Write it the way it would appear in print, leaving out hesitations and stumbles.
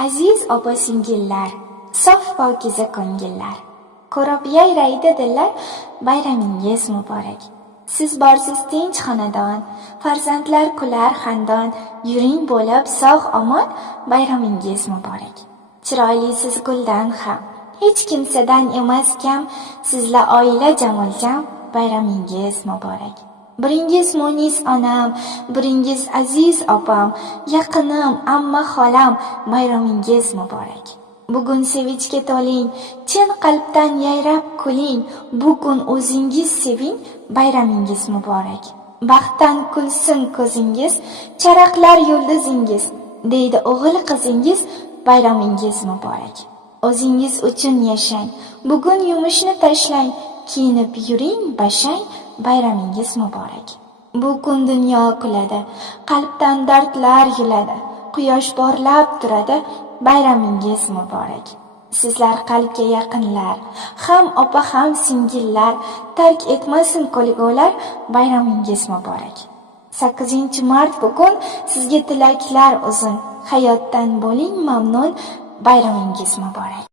Aziz opa-singillar, sof pokiza ko'ngillar, ko'rib yayraydi dillar, bayramingiz muborak. Siz borsiz tinch xonadon, farzandlar kular xandon, yuring bo'lib sog' omon, bayramingiz muborak. Chiroylisiz guldan ham, hech kimsadan emas kam, sizla oila jamoljam, bayramingiz muborak. Biringiz munis onam, biringiz aziz opam, yaqinim amma xolam, bayramingiz muborak. Bugun sevinchga to'ling, chin qalbdan yayrab kuling, bu kun o'zingiz seving, bayramingiz muborak. Baxtdan kulsin ko'zingiz, charaqlar yulduzingiz, deydi o'g'il qizingiz, bayramingiz muborak. O'zingiz uchun yashang, bugun yumushni tashlang, kiyinib yuring bashang, bayramingiz muborak. Bu kun dunyo kuladi, qalbdan dardlar yuladi, quyosh porlab turadi, bayramingiz muborak. Sizlar qalbga yaqinlar, ham opa ham singillar, tark etmasin ko'lgular, bayramingiz muborak. 8-mart bugun sizga tilaklar uzun, hayotdan bo'ling mamnun, bayramingiz muborak.